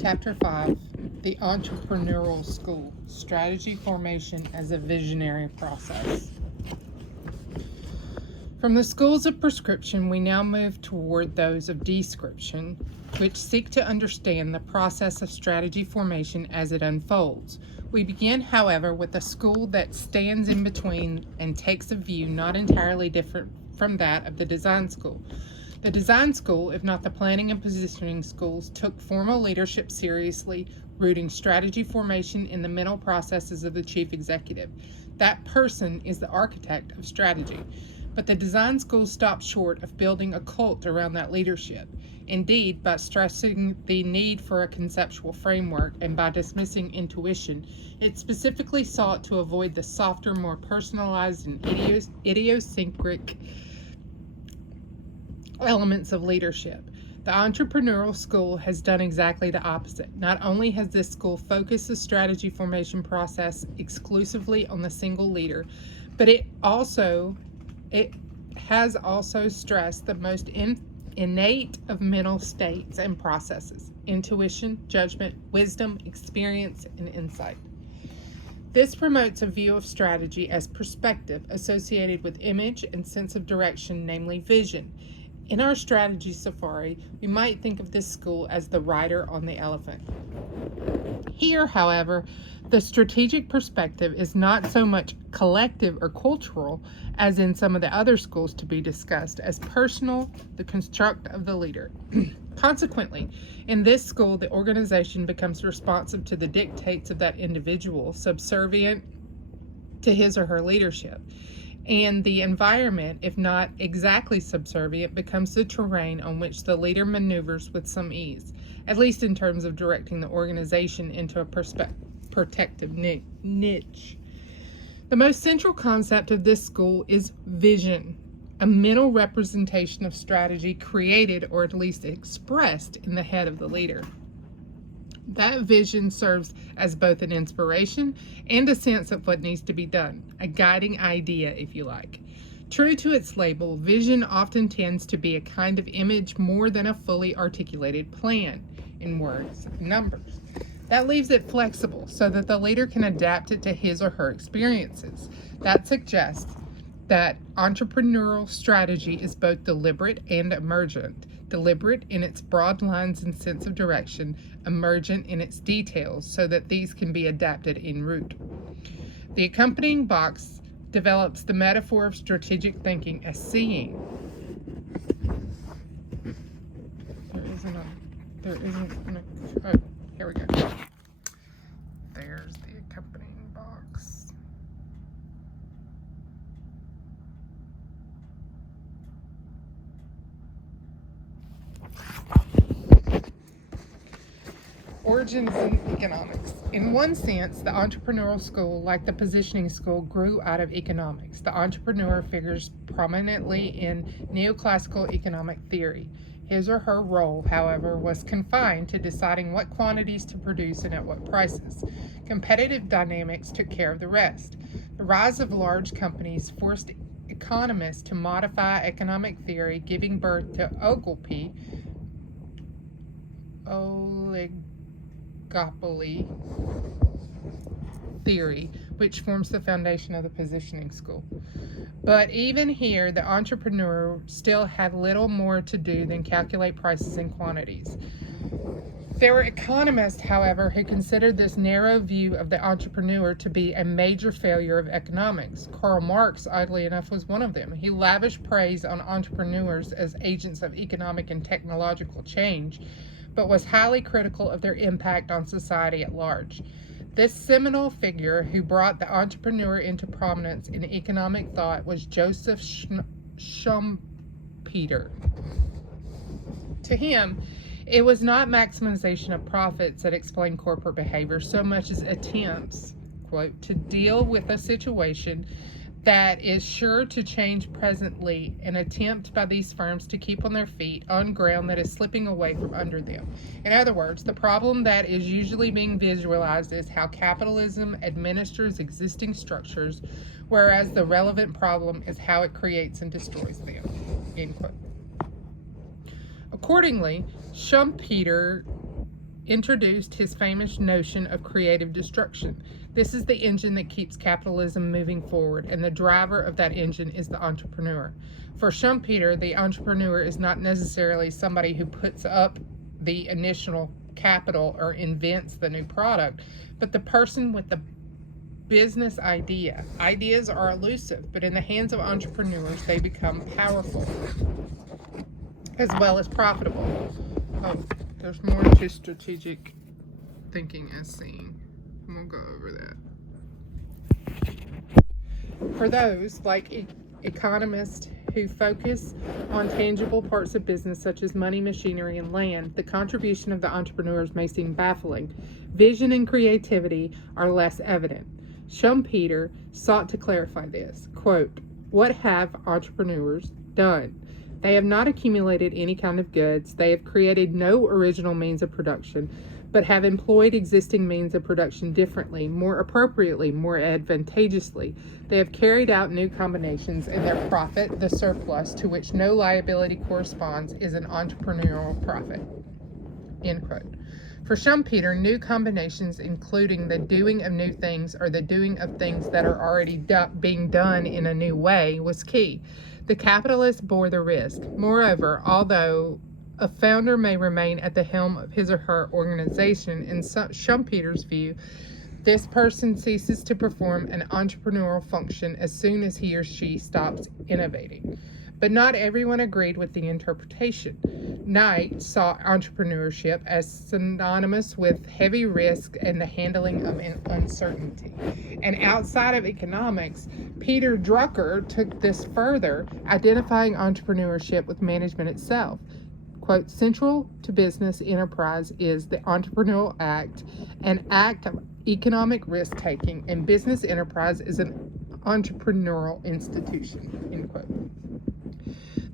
Chapter 5, The Entrepreneurial School, Strategy Formation as a Visionary Process. From the schools of prescription, we now move toward those of description, which seek to understand the process of strategy formation as it unfolds. We begin, however, with a school that stands in between and takes a view not entirely different from that of the design school. The design school, if not the planning and positioning schools, took formal leadership seriously, rooting strategy formation in the mental processes of the chief executive. That person is the architect of strategy. But the design school stopped short of building a cult around that leadership. Indeed, by stressing the need for a conceptual framework and by dismissing intuition, it specifically sought to avoid the softer, more personalized and idiosyncratic elements of leadership. The entrepreneurial school has done exactly the opposite. Not only has this school focused the strategy formation process exclusively on the single leader, but it has also stressed the most innate of mental states and processes: intuition, judgment, wisdom, experience, and insight. This promotes a view of strategy as perspective associated with image and sense of direction, namely vision. In our strategy safari, we might think of this school as the rider on the elephant. Here, however, the strategic perspective is not so much collective or cultural as in some of the other schools to be discussed, as personal, the construct of the leader. Consequently, in this school, the organization becomes responsive to the dictates of that individual, subservient to his or her leadership. And the environment, if not exactly subservient, becomes the terrain on which the leader maneuvers with some ease, at least in terms of directing the organization into a protective niche. The most central concept of this school is vision, a mental representation of strategy created or at least expressed in the head of the leader. That vision serves as both an inspiration and a sense of what needs to be done, a guiding idea, if you like. True to its label, vision often tends to be a kind of image more than a fully articulated plan in words and numbers. That leaves it flexible so that the leader can adapt it to his or her experiences. That suggests that entrepreneurial strategy is both deliberate and emergent. Deliberate in its broad lines and sense of direction, emergent in its details so that these can be adapted en route. The accompanying box develops the metaphor of strategic thinking as seeing. Here we go. There's the accompanying box. Origins in economics. In one sense, the entrepreneurial school, like the positioning school, grew out of economics. The entrepreneur figures prominently in neoclassical economic theory. His or her role, however, was confined to deciding what quantities to produce and at what prices. Competitive dynamics took care of the rest. The rise of large companies forced economists to modify economic theory, giving birth to oligopoly theory, which forms the foundation of the positioning school. But even here, the entrepreneur still had little more to do than calculate prices and quantities. There were economists, however, who considered this narrow view of the entrepreneur to be a major failure of economics. Karl Marx, oddly enough, was one of them. He lavished praise on entrepreneurs as agents of economic and technological change, but was highly critical of their impact on society at large. This seminal figure who brought the entrepreneur into prominence in economic thought was Joseph Schumpeter. To him, it was not maximization of profits that explained corporate behavior so much as attempts, quote, to deal with a situation that is sure to change presently, an attempt by these firms to keep on their feet on ground that is slipping away from under them. In other words, the problem that is usually being visualized is how capitalism administers existing structures, whereas the relevant problem is how it creates and destroys them. End quote. Accordingly, Schumpeter introduced his famous notion of creative destruction. This is the engine that keeps capitalism moving forward, and the driver of that engine is the entrepreneur. For Schumpeter, the entrepreneur is not necessarily somebody who puts up the initial capital or invents the new product, but the person with the business idea. Ideas are elusive, but in the hands of entrepreneurs, they become powerful as well as profitable. Oh, there's more to strategic thinking as seen. I'm going to go over that. For those like economists who focus on tangible parts of business such as money, machinery, and land, the contribution of the entrepreneurs may seem baffling. Vision and creativity are less evident. Schumpeter sought to clarify this. Quote, "What have entrepreneurs done? They have not accumulated any kind of goods. They have created no original means of production, but have employed existing means of production differently, more appropriately, more advantageously. They have carried out new combinations, and their profit, the surplus to which no liability corresponds, is an entrepreneurial profit." End quote. For Schumpeter, new combinations, including the doing of new things or the doing of things that are already being done in a new way, was key. The capitalist bore the risk. Moreover, although a founder may remain at the helm of his or her organization, in Schumpeter's view, this person ceases to perform an entrepreneurial function as soon as he or she stops innovating. But not everyone agreed with the interpretation. Knight saw entrepreneurship as synonymous with heavy risk and the handling of uncertainty. And outside of economics, Peter Drucker took this further, identifying entrepreneurship with management itself. Quote, "Central to business enterprise is the entrepreneurial act, an act of economic risk-taking, and business enterprise is an entrepreneurial institution." End quote.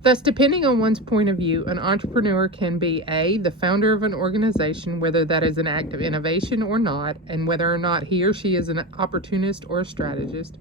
Thus, depending on one's point of view, an entrepreneur can be A, the founder of an organization, whether that is an act of innovation or not, and whether or not he or she is an opportunist or a strategist.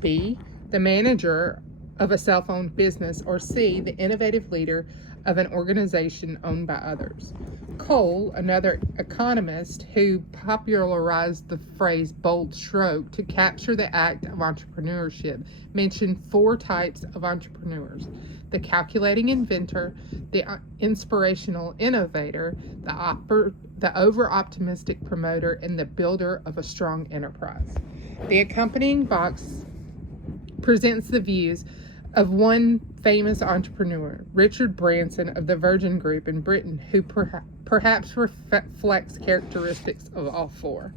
B, the manager of a self-owned business, or C, the innovative leader of an organization owned by others. Cole, another economist who popularized the phrase bold stroke to capture the act of entrepreneurship, mentioned 4 types of entrepreneurs: the calculating inventor, the inspirational innovator, the over-optimistic promoter, and the builder of a strong enterprise. The accompanying box presents the views of one famous entrepreneur, Richard Branson of the Virgin Group in Britain, who perhaps reflects characteristics of all 4.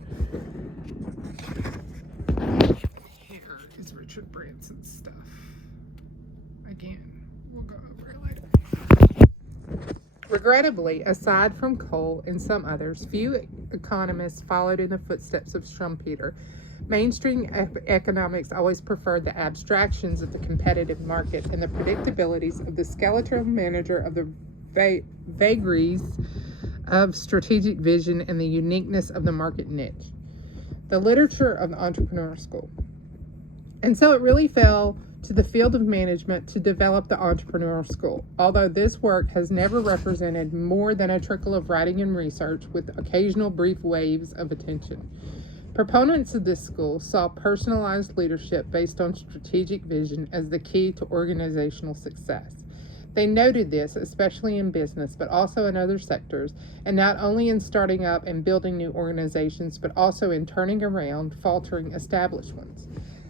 Here is Richard Branson's stuff. Again, we'll go over it later. Regrettably, aside from Cole and some others, few economists followed in the footsteps of Schumpeter. Mainstream economics always preferred the abstractions of the competitive market and the predictabilities of the skeletal manager of the vagaries of strategic vision and the uniqueness of the market niche. The literature of the entrepreneur school. And so it really fell to the field of management to develop the entrepreneur school, although this work has never represented more than a trickle of writing and research with occasional brief waves of attention. Proponents of this school saw personalized leadership based on strategic vision as the key to organizational success. They noted this, especially in business, but also in other sectors, and not only in starting up and building new organizations, but also in turning around faltering established ones.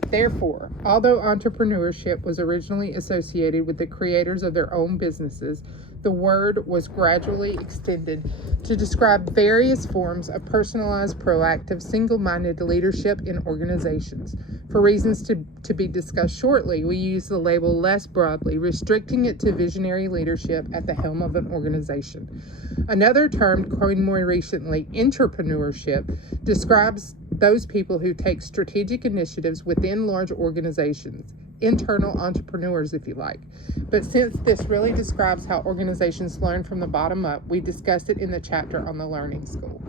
Therefore, although entrepreneurship was originally associated with the creators of their own businesses, the word was gradually extended to describe various forms of personalized, proactive, single-minded leadership in organizations. For reasons to be discussed shortly, we use the label less broadly, restricting it to visionary leadership at the helm of an organization. Another term coined more recently, entrepreneurship, describes those people who take strategic initiatives within large organizations. Internal entrepreneurs, if you like. But since this really describes how organizations learn from the bottom up, we discussed it in the chapter on the Learning School.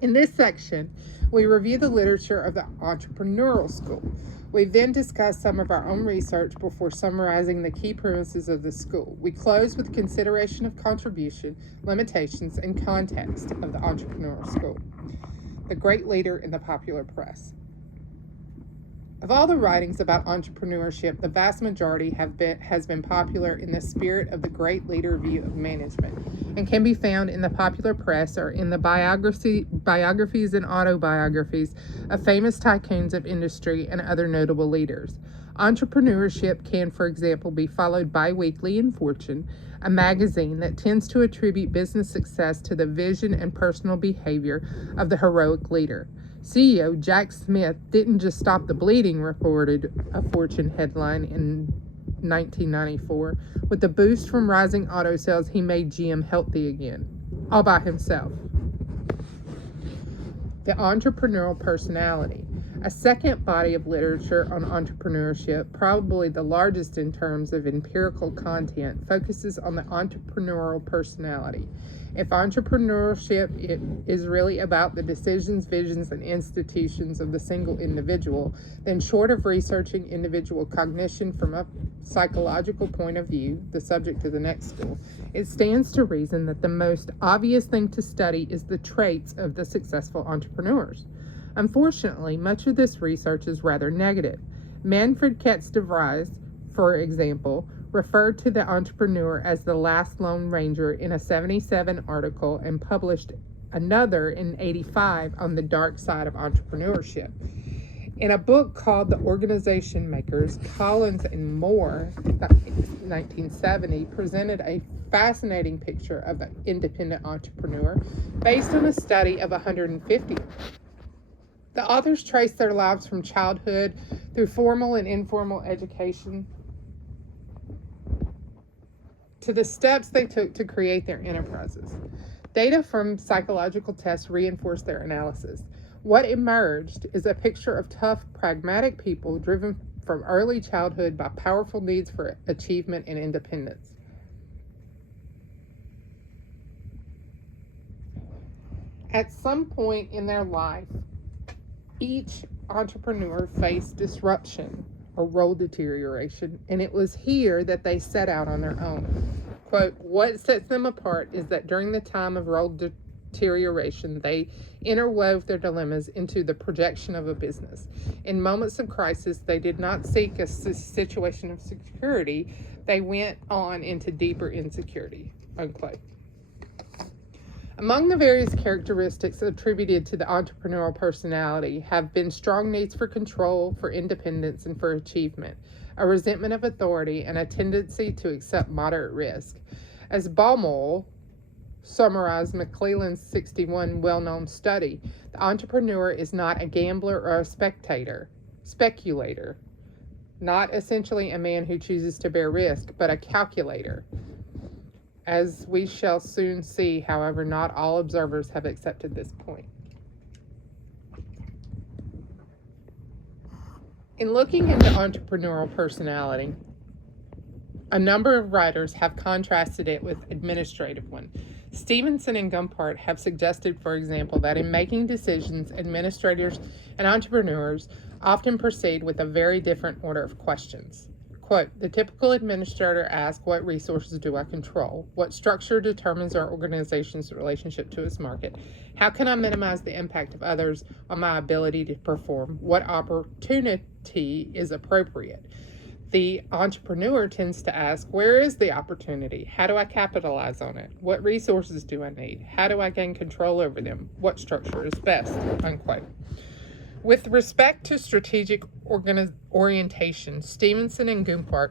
In this section, we review the literature of the entrepreneurial school. We then discuss some of our own research before summarizing the key premises of the school. We close with consideration of contribution, limitations, and context of the entrepreneurial school. The great leader in the popular press. Of all the writings about entrepreneurship, the vast majority has been popular in the spirit of the great leader view of management, and can be found in the popular press or in the biographies and autobiographies of famous tycoons of industry and other notable leaders. Entrepreneurship can, for example, be followed bi-weekly in Fortune, a magazine that tends to attribute business success to the vision and personal behavior of the heroic leader. CEO Jack Smith didn't just stop the bleeding, reported a Fortune headline in 1994. With the boost from rising auto sales, he made GM healthy again, all by himself. The entrepreneurial personality. A second body of literature on entrepreneurship, probably the largest in terms of empirical content, focuses on the entrepreneurial personality. If entrepreneurship is really about the decisions, visions, and institutions of the single individual, then short of researching individual cognition from a psychological point of view, the subject of the next school, it stands to reason that the most obvious thing to study is the traits of the successful entrepreneurs. Unfortunately, much of this research is rather negative. Manfred Katz de Vries, for example, referred to the entrepreneur as the last Lone Ranger in a 1977 article and published another in 1985 on the dark side of entrepreneurship. In a book called The Organization Makers, Collins and Moore, 1970, presented a fascinating picture of an independent entrepreneur based on a study of 150. The authors trace their lives from childhood through formal and informal education to the steps they took to create their enterprises. Data from psychological tests reinforced their analysis. What emerged is a picture of tough, pragmatic people driven from early childhood by powerful needs for achievement and independence. At some point in their life, each entrepreneur faced disruption or role deterioration, and it was here that they set out on their own. Quote, what sets them apart is that during the time of role deterioration, they interwove their dilemmas into the projection of a business. In moments of crisis, they did not seek a situation of security, they went on into deeper insecurity, unquote. Among the various characteristics attributed to the entrepreneurial personality have been strong needs for control, for independence, and for achievement, a resentment of authority, and a tendency to accept moderate risk. As Baumol summarized McClelland's 1961 well-known study, the entrepreneur is not a gambler or a speculator, not essentially a man who chooses to bear risk, but a calculator. As we shall soon see, however, not all observers have accepted this point. In looking into entrepreneurial personality, a number of writers have contrasted it with administrative one. Stevenson and Gumpart have suggested, for example, that in making decisions, administrators and entrepreneurs often proceed with a very different order of questions. Quote, the typical administrator asks, what resources do I control? What structure determines our organization's relationship to its market? How can I minimize the impact of others on my ability to perform? What opportunity is appropriate? The entrepreneur tends to ask, where is the opportunity? How do I capitalize on it? What resources do I need? How do I gain control over them? What structure is best? Unquote. With respect to strategic orientation, Stevenson and Gumpart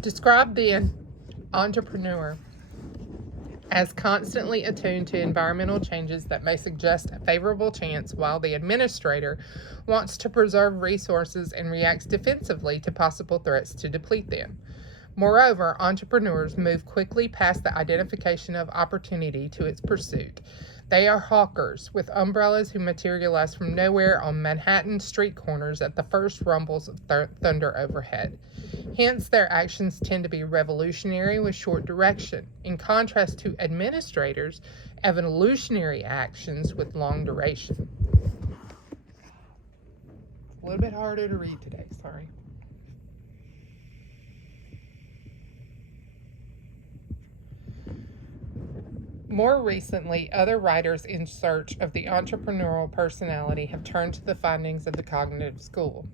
describe the entrepreneur as constantly attuned to environmental changes that may suggest a favorable chance, while the administrator wants to preserve resources and reacts defensively to possible threats to deplete them. Moreover, entrepreneurs move quickly past the identification of opportunity to its pursuit. They are hawkers with umbrellas who materialize from nowhere on Manhattan street corners at the first rumbles of thunder overhead. Hence, their actions tend to be revolutionary with short direction, in contrast to administrators' evolutionary actions with long duration. A little bit harder to read today, sorry. More recently, other writers in search of the entrepreneurial personality have turned to the findings of the cognitive school.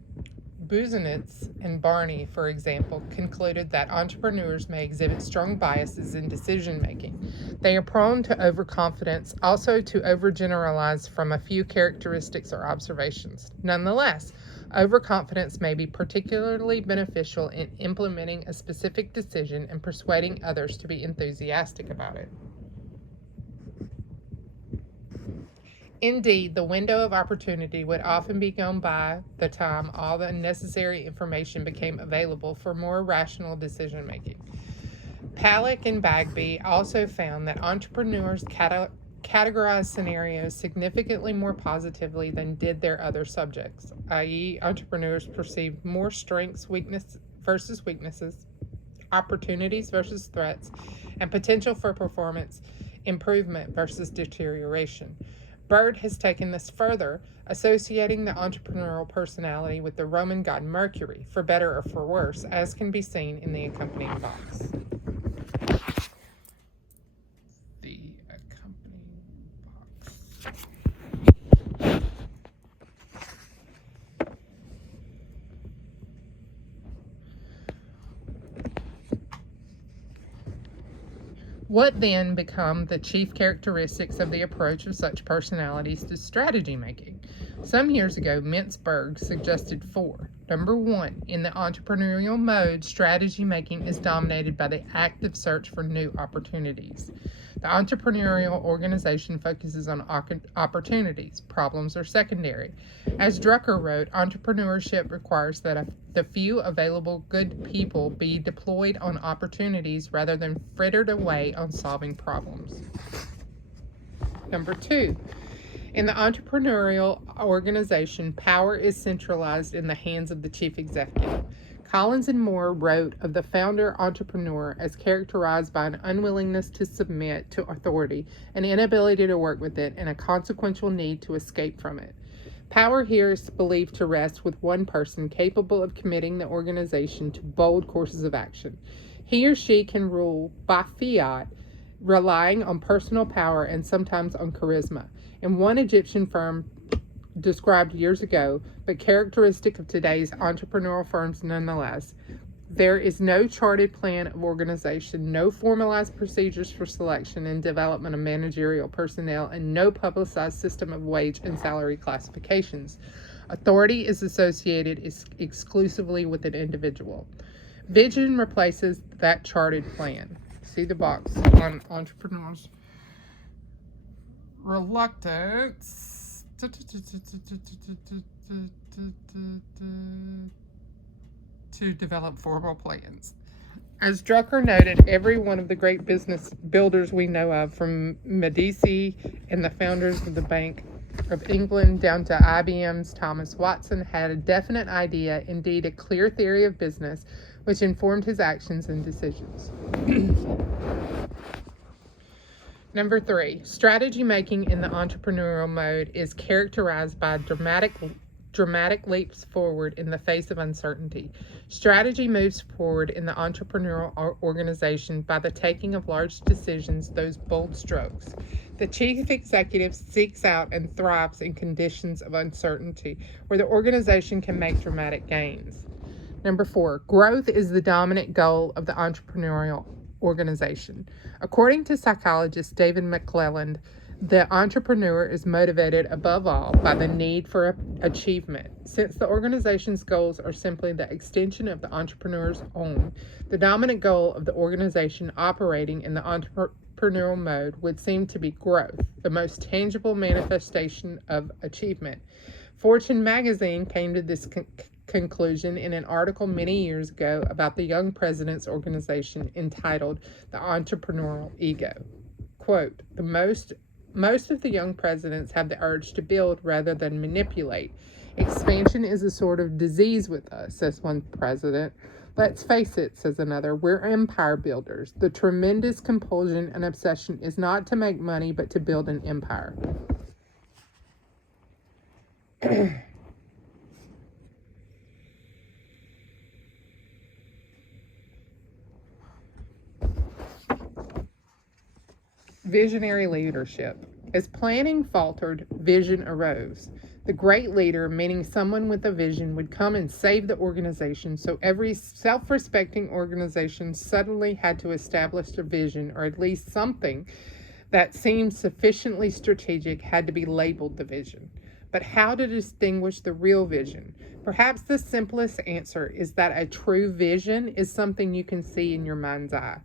Busenitz and Barney, for example, concluded that entrepreneurs may exhibit strong biases in decision making. They are prone to overconfidence, also to overgeneralize from a few characteristics or observations. Nonetheless, overconfidence may be particularly beneficial in implementing a specific decision and persuading others to be enthusiastic about it. Indeed, the window of opportunity would often be gone by the time all the necessary information became available for more rational decision making. Palick and Bagby also found that entrepreneurs categorize scenarios significantly more positively than did their other subjects, i.e., entrepreneurs perceived more strengths, versus weaknesses, opportunities versus threats, and potential for performance improvement versus deterioration. Bird has taken this further, associating the entrepreneurial personality with the Roman god Mercury, for better or for worse, as can be seen in the accompanying box. What then become the chief characteristics of the approach of such personalities to strategy making? Some years ago, Mintzberg suggested 4. Number 1, in the entrepreneurial mode, strategy making is dominated by the active search for new opportunities. The entrepreneurial organization focuses on opportunities. Problems are secondary. As Drucker wrote, entrepreneurship requires that the few available good people be deployed on opportunities rather than frittered away on solving problems. Number 2, in the entrepreneurial organization, power is centralized in the hands of the chief executive. Collins and Moore wrote of the founder entrepreneur as characterized by an unwillingness to submit to authority, an inability to work with it, and a consequential need to escape from it. Power here is believed to rest with one person capable of committing the organization to bold courses of action. He or she can rule by fiat, relying on personal power and sometimes on charisma. In one Egyptian firm described years ago, but characteristic of today's entrepreneurial firms nonetheless, there is no charted plan of organization, no formalized procedures for selection and development of managerial personnel, and no publicized system of wage and salary classifications. Authority is associated exclusively with an individual. Vision replaces that charted plan. See the box on entrepreneurs' reluctance to develop formal plans. As Drucker noted, every one of the great business builders we know of, from Medici and the founders of the Bank of England down to IBM's Thomas Watson, had a definite idea, indeed a clear theory of business, which informed his actions and decisions. Number 3, strategy making in the entrepreneurial mode is characterized by dramatic leaps forward in the face of uncertainty. Strategy moves forward in the entrepreneurial organization by the taking of large decisions, those bold strokes. The chief executive seeks out and thrives in conditions of uncertainty where the organization can make dramatic gains. Number 4, growth is the dominant goal of the entrepreneurial organization. According to psychologist David McClelland, the entrepreneur is motivated above all by the need for achievement. Since the organization's goals are simply the extension of the entrepreneur's own, the dominant goal of the organization operating in the entrepreneurial mode would seem to be growth, the most tangible manifestation of achievement. Fortune magazine came to this conclusion in an article many years ago about the Young President's Organization entitled The Entrepreneurial Ego. Quote, most of the young presidents have the urge to build rather than manipulate. Expansion is a sort of disease with us, says one president. Let's face it, says another, we're empire builders. The tremendous compulsion and obsession is not to make money, but to build an empire. visionary leadership. As planning faltered, vision arose. The great leader, meaning someone with a vision, would come and save the organization, so every self respecting organization suddenly had to establish a vision, or at least something that seemed sufficiently strategic had to be labeled the vision. But how to distinguish the real vision? Perhaps the simplest answer is that a true vision is something you can see in your mind's eye.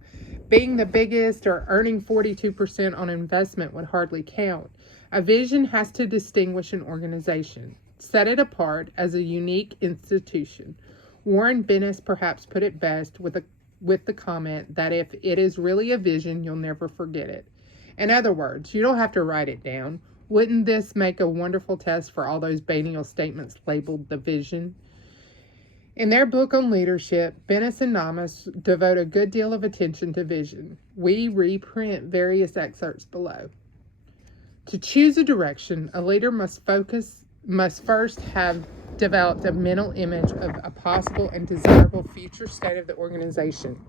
Being the biggest or earning 42% on investment would hardly count. A vision has to distinguish an organization, set it apart as a unique institution. Warren Bennis perhaps put it best with the comment that if it is really a vision, you'll never forget it. In other words, you don't have to write it down. Wouldn't this make a wonderful test for all those banal statements labeled the vision? In their book on leadership, Bennis and Namas devote a good deal of attention to vision. We reprint various excerpts below. To choose a direction, a leader must first have developed a mental image of a possible and desirable future state of the organization.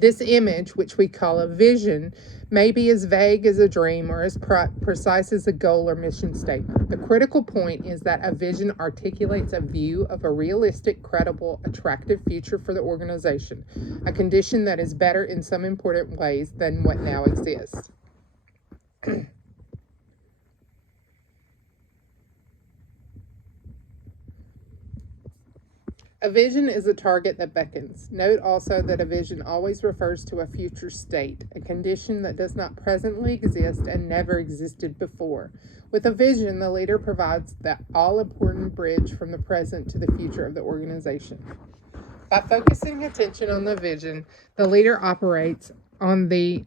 This image, which we call a vision, may be as vague as a dream or as precise as a goal or mission statement. The critical point is that a vision articulates a view of a realistic, credible, attractive future for the organization, a condition that is better in some important ways than what now exists. A vision is a target that beckons. Note also that a vision always refers to a future state, a condition that does not presently exist and never existed before. With a vision, the leader provides the all-important bridge from the present to the future of the organization. By focusing attention on the vision, the leader operates on the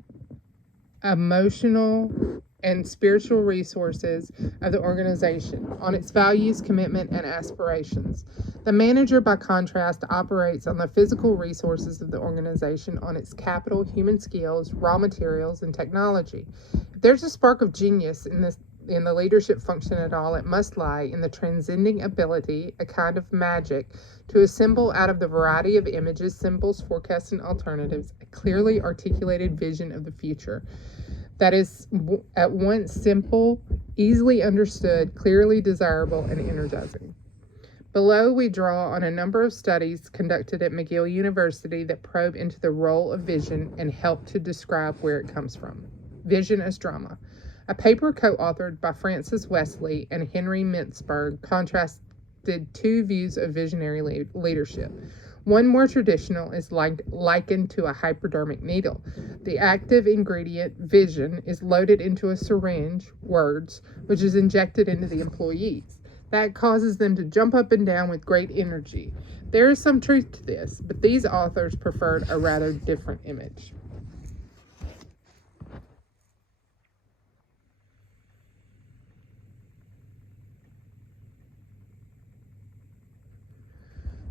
emotional and spiritual resources of the organization, on its values, commitment, and aspirations. The manager, by contrast, operates on the physical resources of the organization, on its capital, human skills, raw materials, and technology. If there's a spark of genius in the leadership function at all, it must lie in the transcending ability, a kind of magic, to assemble out of the variety of images, symbols, forecasts, and alternatives, a clearly articulated vision of the future that is at once simple, easily understood, clearly desirable, and energizing. Below, we draw on a number of studies conducted at McGill University that probe into the role of vision and help to describe where it comes from. Vision as drama. A paper co-authored by Francis Wesley and Henry Mintzberg contrasted two views of visionary leadership. One, more traditional, is likened to a hypodermic needle. The active ingredient, vision, is loaded into a syringe, words, which is injected into the employees. That causes them to jump up and down with great energy. There is some truth to this, but these authors preferred a rather different image.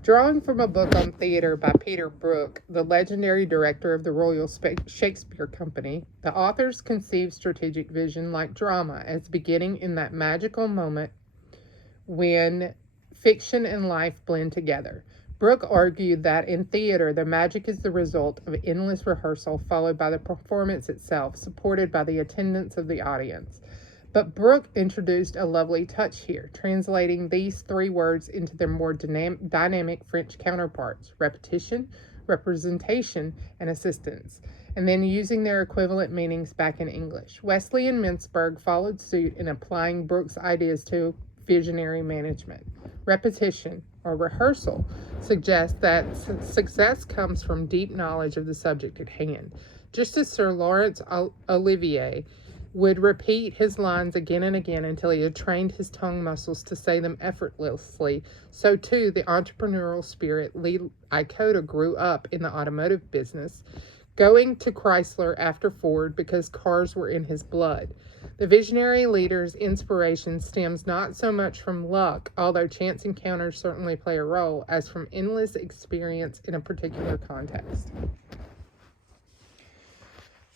Drawing from a book on theater by Peter Brook, the legendary director of the Royal Shakespeare Company, the authors conceived strategic vision like drama as beginning in that magical moment when fiction and life blend together. Brook argued that in theater, the magic is the result of endless rehearsal followed by the performance itself, supported by the attendance of the audience. But Brook introduced a lovely touch here, translating these three words into their more dynamic French counterparts: repetition, representation, and assistance, and then using their equivalent meanings back in English. Wesley and Mintzberg followed suit in applying Brook's ideas to visionary management. Repetition, or rehearsal, suggests that success comes from deep knowledge of the subject at hand. Just as Sir Laurence Olivier would repeat his lines again and again until he had trained his tongue muscles to say them effortlessly, so too the entrepreneurial spirit Lee Iacocca grew up in the automotive business, going to Chrysler after Ford because cars were in his blood. The visionary leader's inspiration stems not so much from luck, although chance encounters certainly play a role, as from endless experience in a particular context.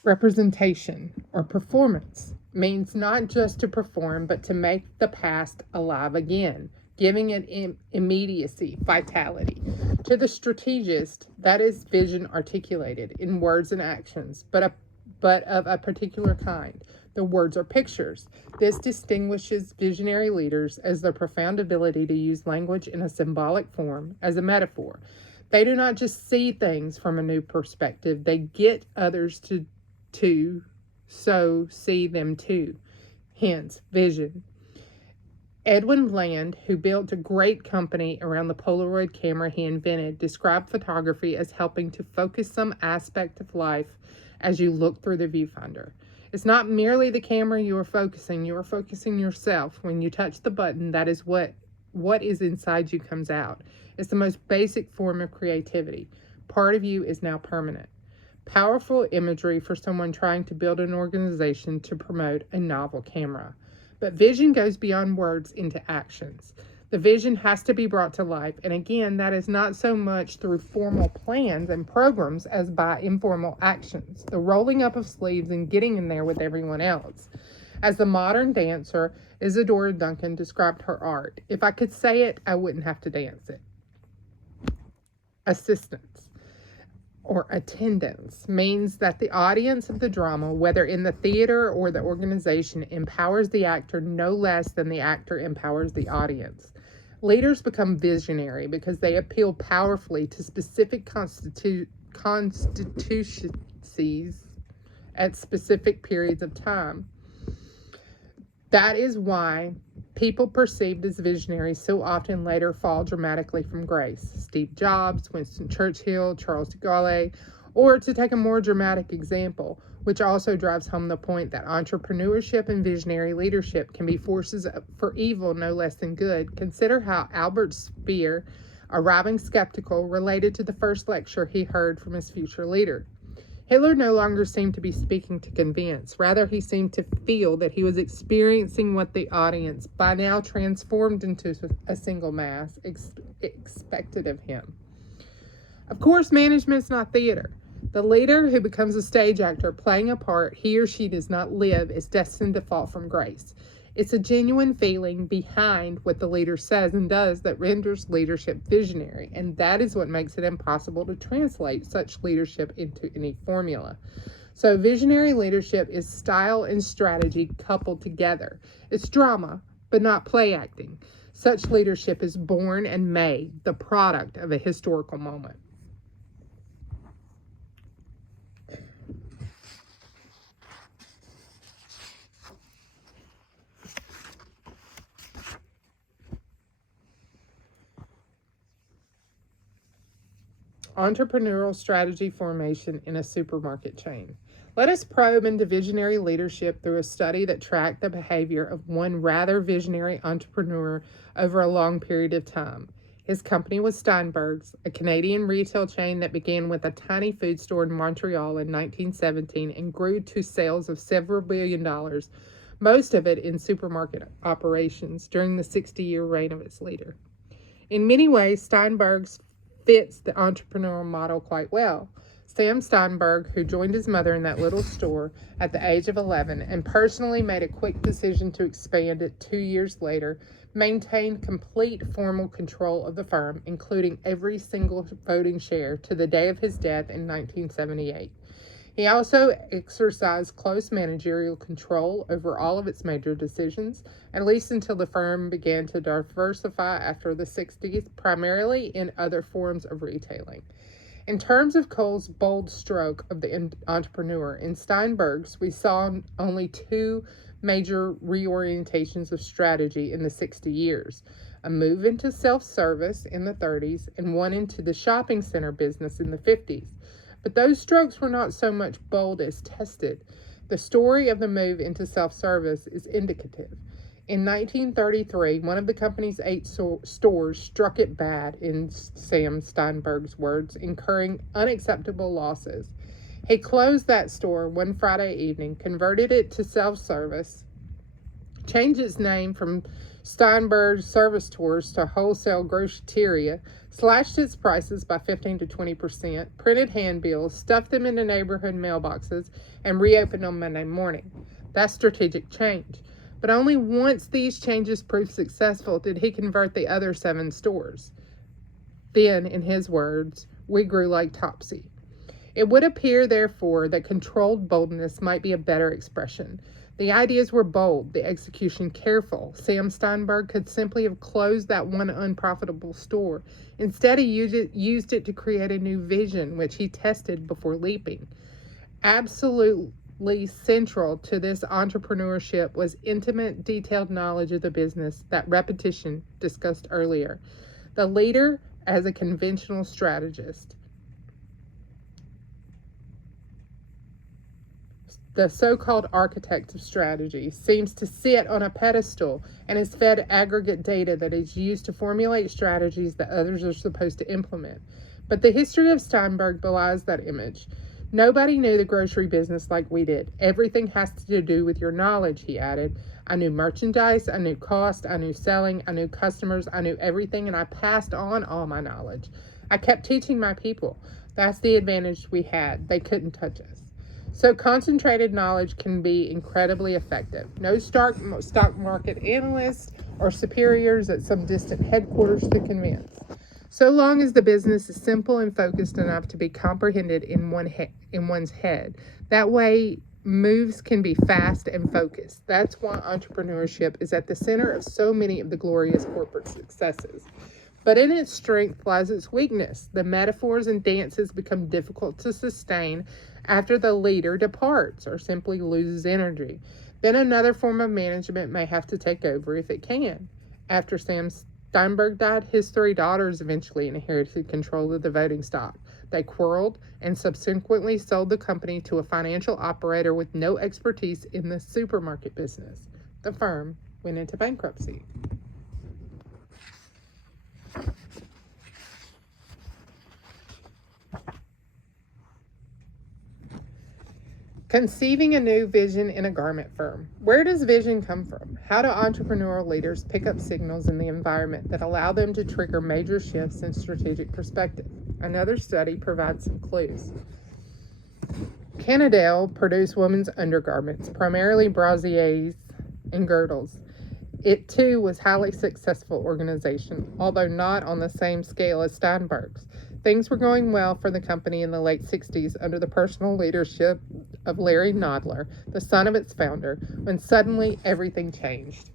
Representation, or performance, means not just to perform, but to make the past alive again, giving it immediacy, vitality. To the strategist, that is vision articulated in words and actions, but but of a particular kind. The words are pictures. This distinguishes visionary leaders as their profound ability to use language in a symbolic form, as a metaphor. They do not just see things from a new perspective, they get others to so see them too. Hence, vision. Edwin Bland, who built a great company around the Polaroid camera he invented, described photography as helping to focus some aspect of life as you look through the viewfinder. It's not merely the camera you are focusing yourself. When you touch the button, that is what is inside you comes out. It's the most basic form of creativity. Part of you is now permanent. Powerful imagery for someone trying to build an organization to promote a novel camera. But vision goes beyond words into actions. The vision has to be brought to life, and again, that is not so much through formal plans and programs as by informal actions, the rolling up of sleeves and getting in there with everyone else. As the modern dancer, Isadora Duncan described her art. If I could say it, I wouldn't have to dance it. Assistance or attendance means that the audience of the drama, whether in the theater or the organization, empowers the actor no less than the actor empowers the audience. Leaders become visionary because they appeal powerfully to specific constituencies at specific periods of time. That is why people perceived as visionaries so often later fall dramatically from grace. Steve Jobs, Winston Churchill, Charles de Gaulle, or to take a more dramatic example, which also drives home the point that entrepreneurship and visionary leadership can be forces for evil no less than good. Consider how Albert Speer, arriving skeptical, related to the first lecture he heard from his future leader. Hitler no longer seemed to be speaking to convince. Rather, he seemed to feel that he was experiencing what the audience, by now transformed into a single mass, expected of him. Of course, management is not theater. The leader who becomes a stage actor playing a part he or she does not live is destined to fall from grace. It's a genuine feeling behind what the leader says and does that renders leadership visionary, and that is what makes it impossible to translate such leadership into any formula. So visionary leadership is style and strategy coupled together. It's drama, but not play acting. Such leadership is born and made, the product of a historical moment. Entrepreneurial strategy formation in a supermarket chain. Let us probe into visionary leadership through a study that tracked the behavior of one rather visionary entrepreneur over a long period of time. His company was Steinberg's, a Canadian retail chain that began with a tiny food store in Montreal in 1917 and grew to sales of several $billion, most of it in supermarket operations during the 60-year reign of its leader. In many ways, Steinberg's fits the entrepreneurial model quite well. Sam Steinberg, who joined his mother in that little store at the age of 11 and personally made a quick decision to expand it 2 years later, maintained complete formal control of the firm, including every single voting share to the day of his death in 1978. He also exercised close managerial control over all of its major decisions, at least until the firm began to diversify after the 60s, primarily in other forms of retailing. In terms of Cole's bold stroke of the entrepreneur, in Steinberg's, we saw only two major reorientations of strategy in the 60 years. A move into self-service in the 30s and one into the shopping center business in the 50s. But those strokes were not so much bold as tested. The story of the move into self-service is indicative. In 1933, one of the company's 8 stores struck it bad, in Sam Steinberg's words, incurring unacceptable losses. He closed that store one Friday evening, converted it to self-service, changed its name from Steinberg's Service Tours to Wholesale Groceria, slashed its prices by 15 to 20%, printed handbills, stuffed them into neighborhood mailboxes, and reopened on Monday morning. That's strategic change. But only once these changes proved successful did he convert the other 7 stores. Then, in his words, we grew like Topsy. It would appear, therefore, that controlled boldness might be a better expression. The ideas were bold, the execution careful. Sam Steinberg could simply have closed that one unprofitable store. Instead, he used it to create a new vision, which he tested before leaping. Absolutely central to this entrepreneurship was intimate, detailed knowledge of the business, that repetition discussed earlier. The leader as a conventional strategist. The so-called architect of strategy seems to sit on a pedestal and is fed aggregate data that is used to formulate strategies that others are supposed to implement. But the history of Steinberg belies that image. Nobody knew the grocery business like we did. Everything has to do with your knowledge, he added. I knew merchandise, I knew cost, I knew selling, I knew customers, I knew everything, and I passed on all my knowledge. I kept teaching my people. That's the advantage we had. They couldn't touch us. So concentrated knowledge can be incredibly effective. No stock market analysts or superiors at some distant headquarters to convince. So long as the business is simple and focused enough to be comprehended in one's head. That way, moves can be fast and focused. That's why entrepreneurship is at the center of so many of the glorious corporate successes. But in its strength lies its weakness. The metaphors and dances become difficult to sustain after the leader departs or simply loses energy. Then another form of management may have to take over if it can. After Sam Steinberg died, his 3 daughters eventually inherited control of the voting stock. They quarreled and subsequently sold the company to a financial operator with no expertise in the supermarket business. The firm went into bankruptcy. Conceiving a new vision in a garment firm. Where does vision come from? How do entrepreneurial leaders pick up signals in the environment that allow them to trigger major shifts in strategic perspective? Another study provides some clues. Cannondale produced women's undergarments, primarily brasiers and girdles. It too was a highly successful organization, although not on the same scale as Steinberg's. Things were going well for the company in the late 60s under the personal leadership of Larry Nadler, the son of its founder, when suddenly everything changed.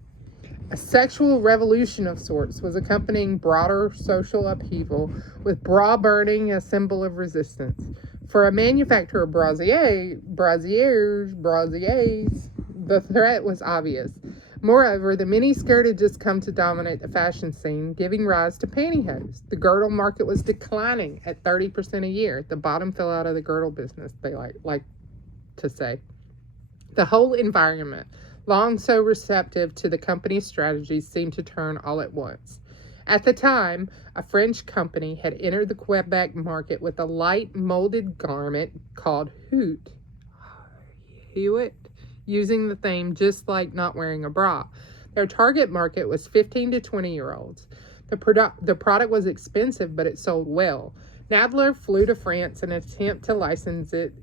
A sexual revolution of sorts was accompanying broader social upheaval, with bra burning a symbol of resistance. For a manufacturer of brasiers, the threat was obvious. Moreover, the miniskirt had just come to dominate the fashion scene, giving rise to pantyhose. The girdle market was declining at 30% a year. The bottom fell out of the girdle business, they like to say. The whole environment, long so receptive to the company's strategies, seemed to turn all at once. At the time, a French company had entered the Quebec market with a light molded garment called Huet, using the theme just like not wearing a bra. Their target market was 15 to 20-year-olds. The product was expensive, but it sold well. Nadler flew to France in an attempt to license it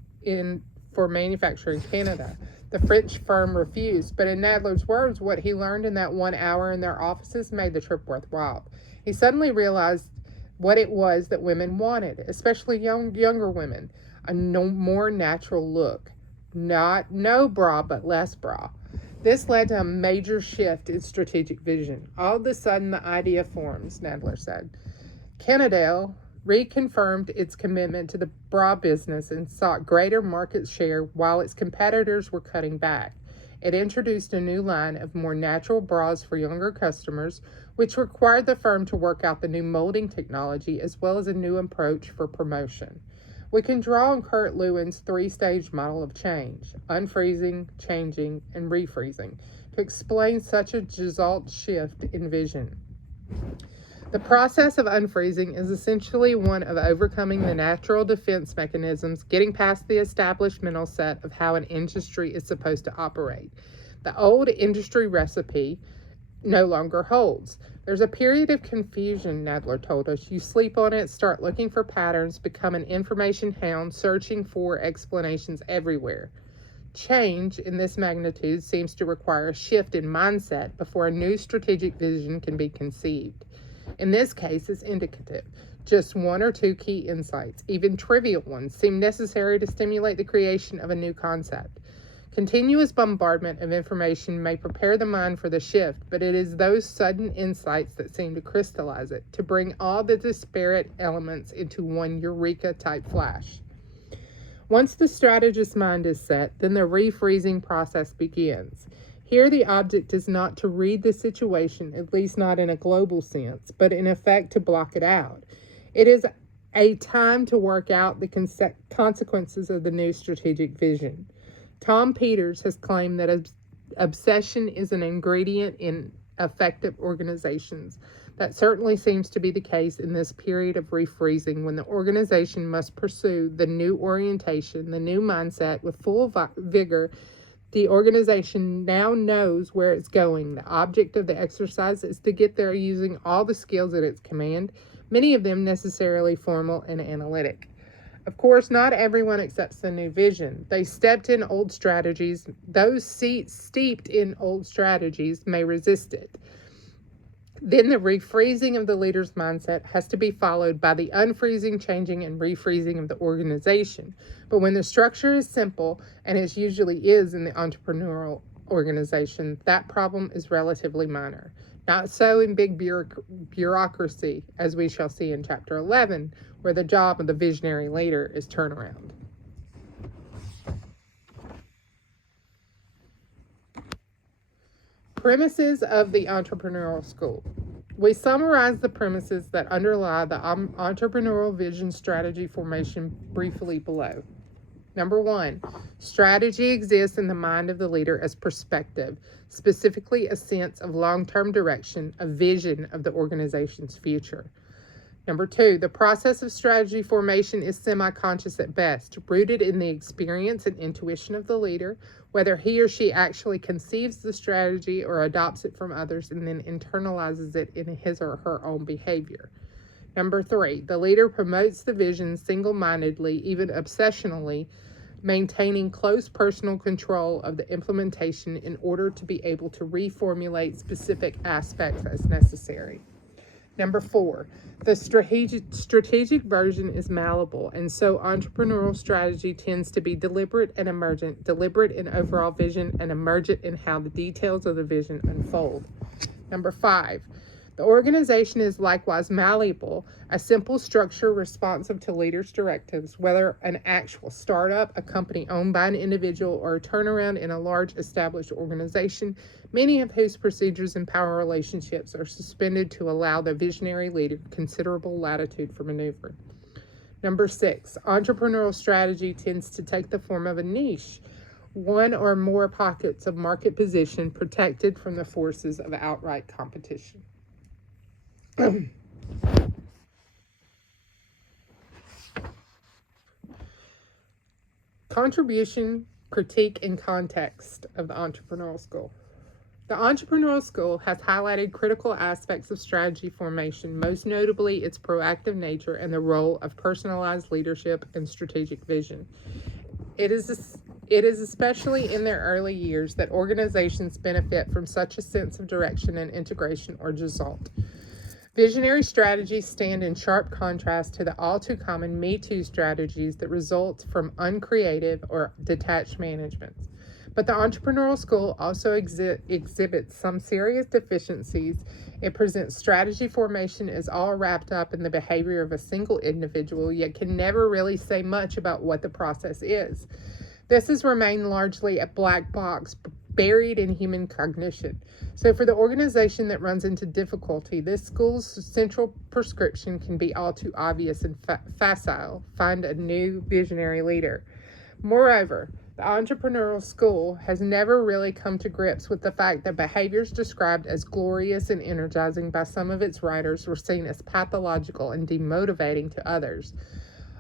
for manufacture in Canada. The French firm refused, but in Nadler's words, what he learned in that 1 hour in their offices made the trip worthwhile. He suddenly realized what it was that women wanted, especially younger women, a more natural look. Not no bra, but less bra. This led to a major shift in strategic vision. All of a sudden, the idea forms, Nadler said. Cannondale reconfirmed its commitment to the bra business and sought greater market share while its competitors were cutting back. It introduced a new line of more natural bras for younger customers, which required the firm to work out the new molding technology as well as a new approach for promotion. We can draw on Kurt Lewin's 3-stage model of change, unfreezing, changing, and refreezing, to explain such a jolt shift in vision. The process of unfreezing is essentially one of overcoming the natural defense mechanisms, getting past the established mental set of how an industry is supposed to operate. The old industry recipe no longer holds. There's a period of confusion, Nadler told us. You sleep on it, start looking for patterns, become an information hound, searching for explanations everywhere. Change in this magnitude seems to require a shift in mindset before a new strategic vision can be conceived. In this case, it's indicative. Just one or two key insights, even trivial ones, seem necessary to stimulate the creation of a new concept. Continuous bombardment of information may prepare the mind for the shift, but it is those sudden insights that seem to crystallize it, to bring all the disparate elements into one eureka-type flash. Once the strategist's mind is set, then the refreezing process begins. Here, the object is not to read the situation, at least not in a global sense, but in effect to block it out. It is a time to work out the consequences of the new strategic vision. Tom Peters has claimed that obsession is an ingredient in effective organizations. That certainly seems to be the case in this period of refreezing, when the organization must pursue the new orientation, the new mindset with full vigor. The organization now knows where it's going. The object of the exercise is to get there using all the skills at its command, many of them necessarily formal and analytic. Of course, not everyone accepts the new vision. They stepped in old strategies. Those steeped in old strategies may resist it. Then the refreezing of the leader's mindset has to be followed by the unfreezing, changing, and refreezing of the organization. But when the structure is simple, and it usually is in the entrepreneurial organization, that problem is relatively minor. Not so in big bureaucracy, as we shall see in Chapter 11, where the job of the visionary leader is turnaround. Premises of the entrepreneurial school. We summarize the premises that underlie the entrepreneurial vision strategy formation briefly below. Number 1, strategy exists in the mind of the leader as perspective, specifically a sense of long-term direction, a vision of the organization's future. Number 2, the process of strategy formation is semi-conscious at best, rooted in the experience and intuition of the leader, whether he or she actually conceives the strategy or adopts it from others and then internalizes it in his or her own behavior. Number 3, the leader promotes the vision single-mindedly, even obsessionally, maintaining close personal control of the implementation in order to be able to reformulate specific aspects as necessary. Number 4, the strategic version is malleable, and so entrepreneurial strategy tends to be deliberate and emergent, deliberate in overall vision and emergent in how the details of the vision unfold. Number 5, the organization is likewise malleable, a simple structure responsive to leaders' directives, whether an actual startup, a company owned by an individual, or a turnaround in a large established organization, many of whose procedures and power relationships are suspended to allow the visionary leader considerable latitude for maneuver. Number 6, entrepreneurial strategy tends to take the form of a niche, one or more pockets of market position protected from the forces of outright competition. Contribution, critique, and context of the entrepreneurial school. The entrepreneurial school has highlighted critical aspects of strategy formation, most notably its proactive nature and the role of personalized leadership and strategic vision. It is especially in their early years that organizations benefit from such a sense of direction and integration or result. Visionary strategies stand in sharp contrast to the all-too-common Me Too strategies that result from uncreative or detached management. But the entrepreneurial school also exhibits some serious deficiencies. It presents strategy formation as all wrapped up in the behavior of a single individual, yet can never really say much about what the process is. This has remained largely a black box buried in human cognition. So for the organization that runs into difficulty, this school's central prescription can be all too obvious and facile: find a new visionary leader. Moreover, the entrepreneurial school has never really come to grips with the fact that behaviors described as glorious and energizing by some of its writers were seen as pathological and demotivating to others.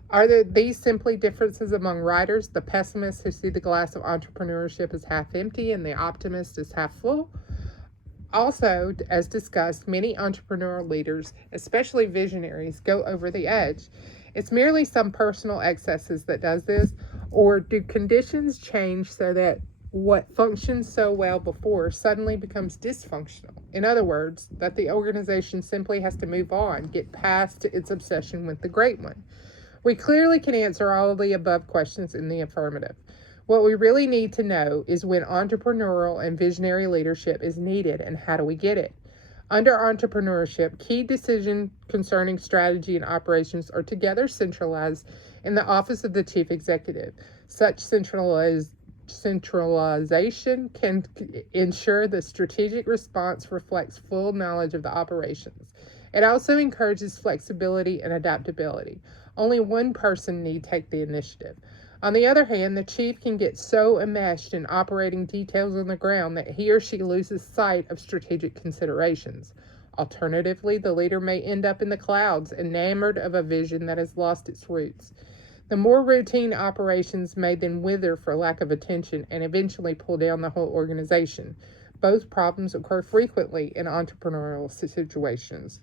Are these simply differences among writers, the pessimists who see the glass of entrepreneurship as half empty and the optimist as half full? Also, as discussed, many entrepreneurial leaders, especially visionaries, go over the edge. It's merely some personal excesses that does this, or do conditions change so that what functioned so well before suddenly becomes dysfunctional. In other words, that the organization simply has to move on, get past its obsession with the great one. We clearly can answer all of the above questions in the affirmative. What we really need to know is when entrepreneurial and visionary leadership is needed and how do we get it. Under entrepreneurship, key decisions concerning strategy and operations are together centralized in the office of the chief executive. Such centralization can ensure the strategic response reflects full knowledge of the operations. It also encourages flexibility and adaptability. Only one person need take the initiative. On the other hand, the chief can get so enmeshed in operating details on the ground that he or she loses sight of strategic considerations. Alternatively, the leader may end up in the clouds, enamored of a vision that has lost its roots. The more routine operations may then wither for lack of attention and eventually pull down the whole organization. Both problems occur frequently in entrepreneurial situations.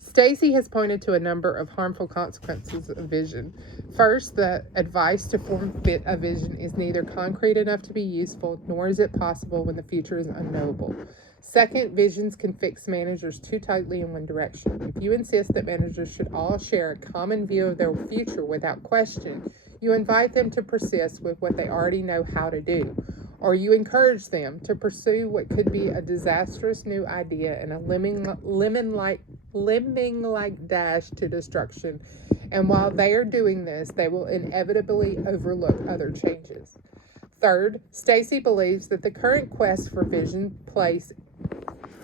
Stacy has pointed to a number of harmful consequences of vision. First, the advice to form a vision is neither concrete enough to be useful, nor is it possible when the future is unknowable. Second, visions can fix managers too tightly in one direction. If you insist that managers should all share a common view of their future without question, you invite them to persist with what they already know how to do, or you encourage them to pursue what could be a disastrous new idea in a lemming-like dash to destruction. And while they are doing this, they will inevitably overlook other changes. Third, Stacy believes that the current quest for vision place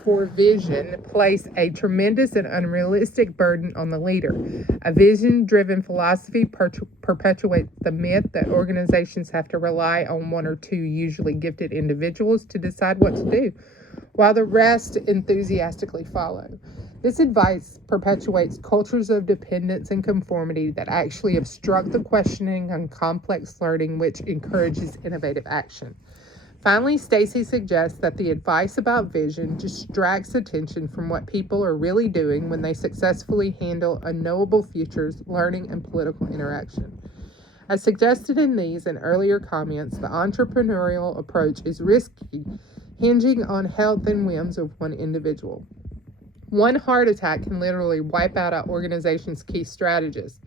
a tremendous and unrealistic burden on the leader. A vision-driven philosophy perpetuates the myth that organizations have to rely on one or two usually gifted individuals to decide what to do, while the rest enthusiastically follow. This advice perpetuates cultures of dependence and conformity that actually obstruct the questioning and complex learning, which encourages innovative action. Finally, Stacy suggests that the advice about vision distracts attention from what people are really doing when they successfully handle unknowable futures, learning, and political interaction. As suggested in these and earlier comments, the entrepreneurial approach is risky, hinging on health and whims of one individual. One heart attack can literally wipe out an organization's key strategists.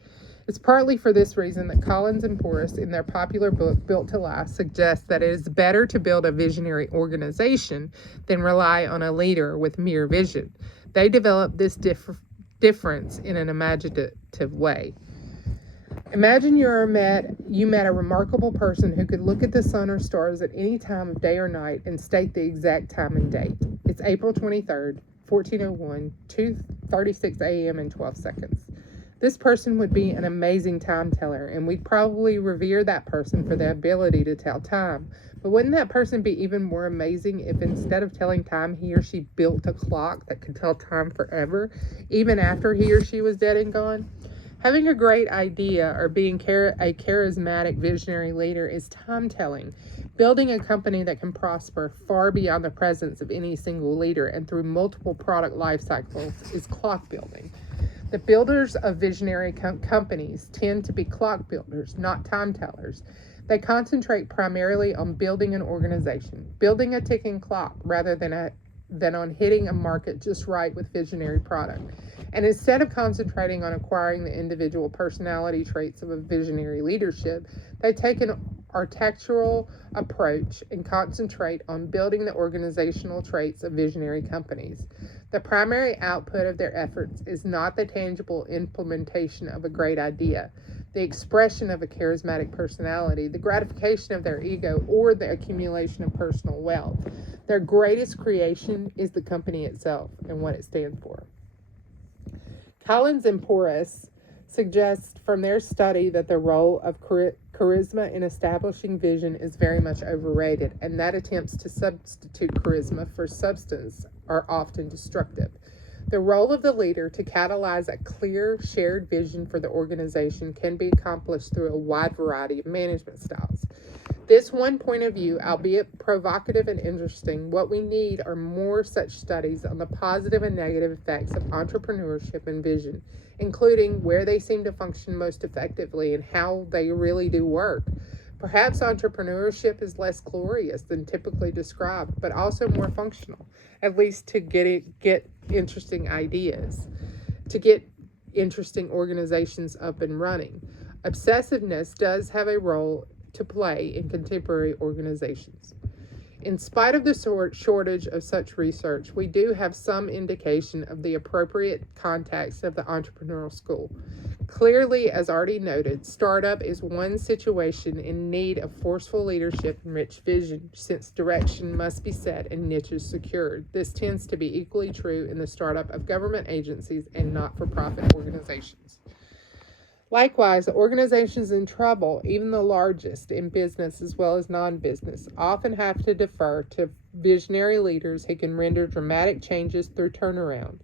It's partly for this reason that Collins and Porras, in their popular book Built to Last, suggest that it is better to build a visionary organization than rely on a leader with mere vision. They develop this difference in an imaginative way. Imagine you met a remarkable person who could look at the sun or stars at any time of day or night and state the exact time and date. It's April 23rd, 1401, 2:36 a.m. and 12 seconds. This person would be an amazing time teller, and we'd probably revere that person for their ability to tell time. But wouldn't that person be even more amazing if instead of telling time, he or she built a clock that could tell time forever, even after he or she was dead and gone? Having a great idea or being a charismatic visionary leader is time telling. Building a company that can prosper far beyond the presence of any single leader and through multiple product life cycles is clock building. The builders of visionary companies tend to be clock builders, not time tellers. They concentrate primarily on building an organization, building a ticking clock rather than on hitting a market just right with visionary product. And instead of concentrating on acquiring the individual personality traits of a visionary leadership, they take an architectural approach and concentrate on building the organizational traits of visionary companies. The primary output of their efforts is not the tangible implementation of a great idea, the expression of a charismatic personality, the gratification of their ego, or the accumulation of personal wealth. Their greatest creation is the company itself and what it stands for. Collins and Porras suggest from their study that the role of charisma in establishing vision is very much overrated, and that attempts to substitute charisma for substance are often destructive. The role of the leader to catalyze a clear, shared vision for the organization can be accomplished through a wide variety of management styles. This one point of view, albeit provocative and interesting, what we need are more such studies on the positive and negative effects of entrepreneurship and vision, including where they seem to function most effectively and how they really do work. Perhaps entrepreneurship is less glorious than typically described, but also more functional, at least to get interesting ideas, to get interesting organizations up and running. Obsessiveness does have a role to play in contemporary organizations. In spite of the shortage of such research, we do have some indication of the appropriate context of the entrepreneurial school. Clearly, as already noted, startup is one situation in need of forceful leadership and rich vision, since direction must be set and niches secured. This tends to be equally true in the startup of government agencies and not-for-profit organizations. Likewise, organizations in trouble, even the largest in business as well as non-business, often have to defer to visionary leaders who can render dramatic changes through turnaround.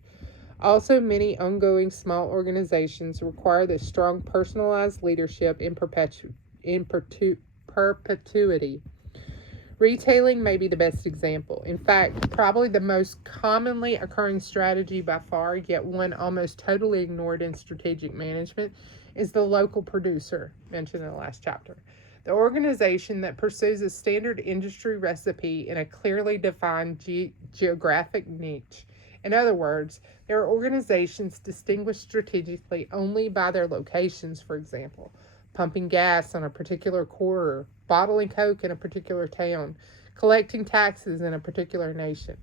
Also, many ongoing small organizations require this strong personalized leadership in perpetuity. Retailing may be the best example. In fact, probably the most commonly occurring strategy by far, yet one almost totally ignored in strategic management, is the local producer, mentioned in the last chapter. The organization that pursues a standard industry recipe in a clearly defined geographic niche. In other words, there are organizations distinguished strategically only by their locations, for example, pumping gas on a particular corridor, bottling Coke in a particular town, collecting taxes in a particular nation.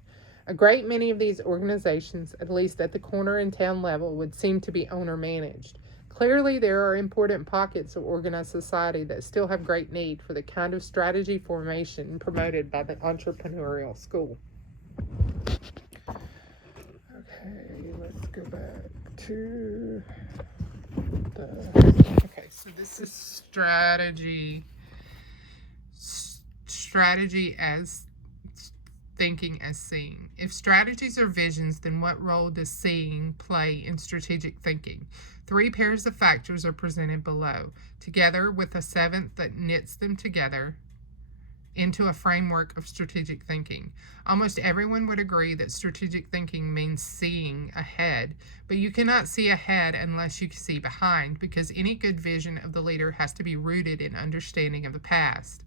A great many of these organizations, at least at the corner and town level, would seem to be owner-managed. Clearly, there are important pockets of organized society that still have great need for the kind of strategy formation promoted by the entrepreneurial school. Okay, let's go back to so this is strategy as thinking as seeing. If strategies are visions, then what role does seeing play in strategic thinking? 3 pairs of factors are presented below, together with a 7th that knits them together into a framework of strategic thinking. Almost everyone would agree that strategic thinking means seeing ahead, but you cannot see ahead unless you see behind, because any good vision of the leader has to be rooted in understanding of the past.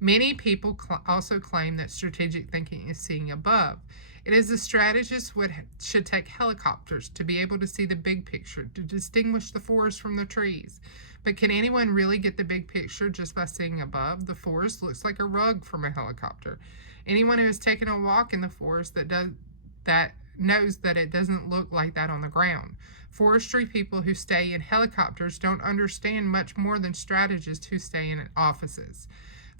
Many people also claim that strategic thinking is seeing above. It is the strategist should take helicopters to be able to see the big picture, to distinguish the forest from the trees. But can anyone really get the big picture just by seeing above? The forest looks like a rug from a helicopter. Anyone who has taken a walk in the forest that knows that it doesn't look like that on the ground. Forestry people who stay in helicopters don't understand much more than strategists who stay in offices.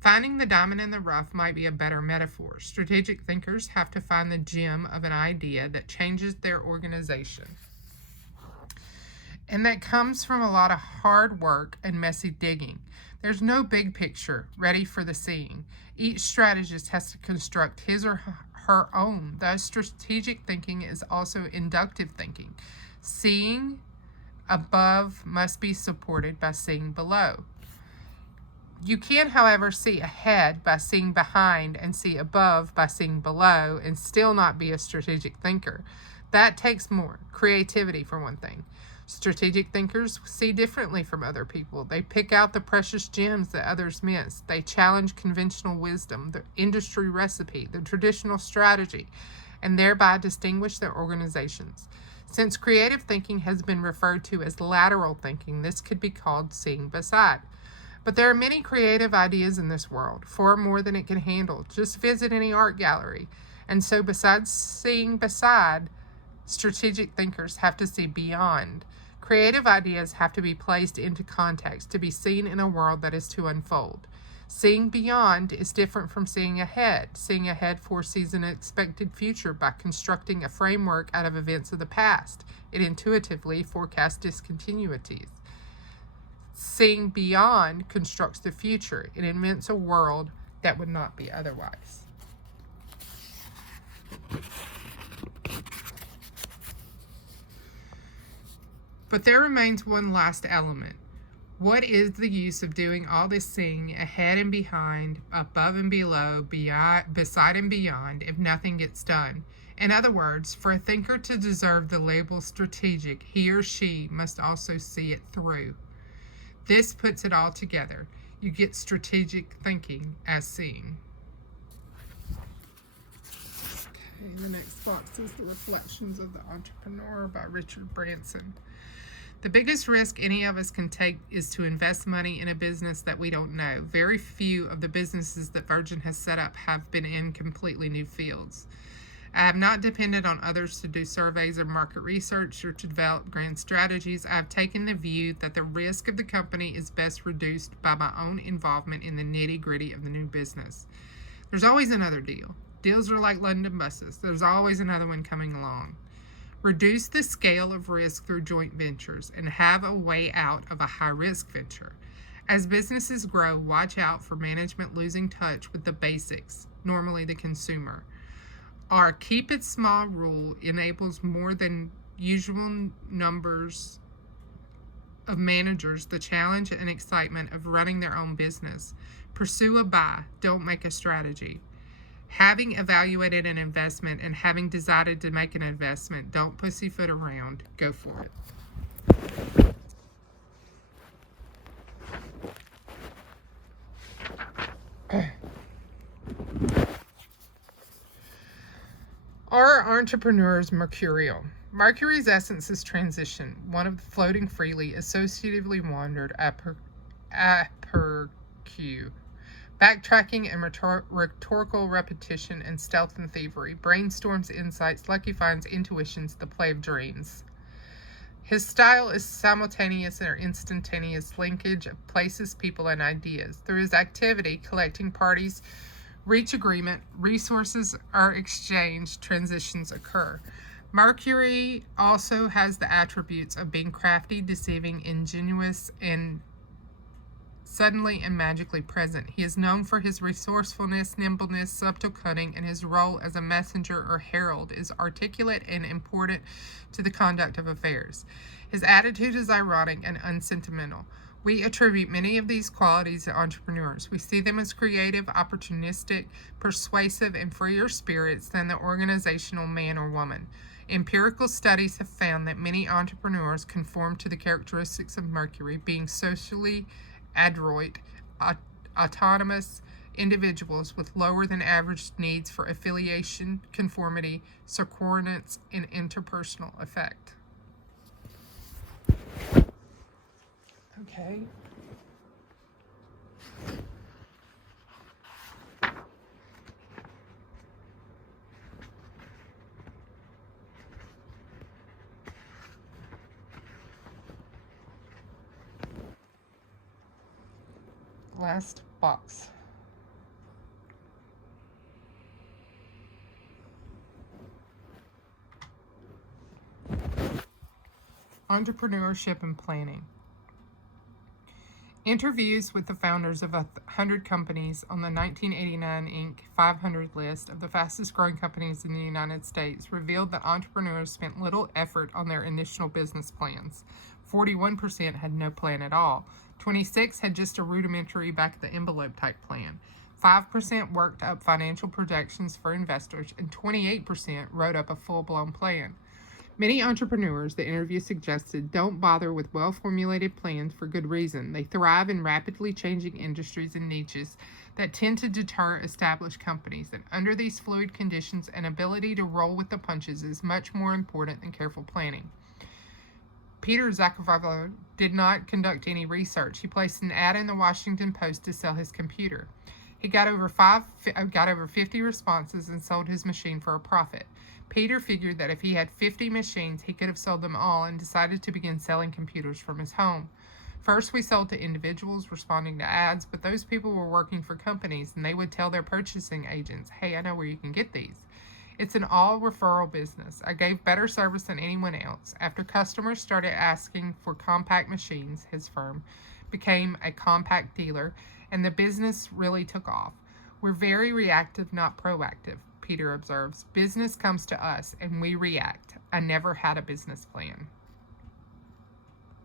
Finding the diamond in the rough might be a better metaphor. Strategic thinkers have to find the gem of an idea that changes their organization. And that comes from a lot of hard work and messy digging. There's no big picture ready for the seeing. Each strategist has to construct his or her own. Thus, strategic thinking is also inductive thinking. Seeing above must be supported by seeing below. You can, however, see ahead by seeing behind and see above by seeing below and still not be a strategic thinker. That takes more creativity, for one thing. Strategic thinkers see differently from other people. They pick out the precious gems that others miss. They challenge conventional wisdom, the industry recipe, the traditional strategy, and thereby distinguish their organizations. Since creative thinking has been referred to as lateral thinking, this could be called seeing beside. But there are many creative ideas in this world, far more than it can handle. Just visit any art gallery. And so besides seeing beside, strategic thinkers have to see beyond. Creative ideas have to be placed into context to be seen in a world that is to unfold. Seeing beyond is different from seeing ahead. Seeing ahead foresees an expected future by constructing a framework out of events of the past. It intuitively forecasts discontinuities. Seeing beyond constructs the future. It invents a world that would not be otherwise. But there remains one last element. What is the use of doing all this seeing ahead and behind, above and below, beside and beyond, if nothing gets done? In other words, for a thinker to deserve the label strategic, he or she must also see it through. This puts it all together. You get strategic thinking as seen. Okay, the next box is The Reflections of the Entrepreneur by Richard Branson. The biggest risk any of us can take is to invest money in a business that we don't know. Very few of the businesses that Virgin has set up have been in completely new fields. I have not depended on others to do surveys or market research or to develop grand strategies. I have taken the view that the risk of the company is best reduced by my own involvement in the nitty-gritty of the new business. There's always another deal. Deals are like London buses. There's always another one coming along. Reduce the scale of risk through joint ventures and have a way out of a high-risk venture. As businesses grow, watch out for management losing touch with the basics, normally the consumer. Our keep it small rule enables more than usual numbers of managers the challenge and excitement of running their own business. Pursue a buy, don't make a strategy. Having evaluated an investment and having decided to make an investment, don't pussyfoot around. Go for it. Are entrepreneurs mercurial? Mercury's essence is transition, one of the floating freely, associatively wandered apercu. Backtracking and rhetorical repetition and stealth and thievery, brainstorms, insights, lucky finds, intuitions, the play of dreams. His style is simultaneous or instantaneous linkage of places, people, and ideas. Through his activity, collecting parties reach agreement, resources are exchanged, transitions occur. Mercury also has the attributes of being crafty, deceiving, ingenuous, and suddenly and magically present. He is known for his resourcefulness, nimbleness, subtle cunning, and his role as a messenger or herald is articulate and important to the conduct of affairs. His attitude is ironic and unsentimental. We attribute many of these qualities to entrepreneurs. We see them as creative, opportunistic, persuasive, and freer spirits than the organizational man or woman. Empirical studies have found that many entrepreneurs conform to the characteristics of Mercury, being socially adroit, autonomous individuals with lower than average needs for affiliation, conformity, subordinates, and interpersonal effect. Okay. Last box. Entrepreneurship and planning. Interviews with the founders of 100 companies on the 1989 Inc. 500 list of the fastest growing companies in the United States revealed that entrepreneurs spent little effort on their initial business plans. 41% had no plan at all. 26% had just a rudimentary back-of-the-envelope type plan. 5% worked up financial projections for investors, and 28% wrote up a full-blown plan. Many entrepreneurs, the interview suggested, don't bother with well-formulated plans for good reason. They thrive in rapidly changing industries and niches that tend to deter established companies. And under these fluid conditions, an ability to roll with the punches is much more important than careful planning. Peter Zakharov did not conduct any research. He placed an ad in the Washington Post to sell his computer. He got over 50 responses and sold his machine for a profit. Peter figured that if he had 50 machines, he could have sold them all and decided to begin selling computers from his home. First, we sold to individuals responding to ads, but those people were working for companies, and they would tell their purchasing agents, hey, I know where you can get these. It's an all-referral business. I gave better service than anyone else. After customers started asking for compact machines, his firm became a compact dealer, and the business really took off. We're very reactive, not proactive, Peter observes. Business comes to us, and we react. I never had a business plan.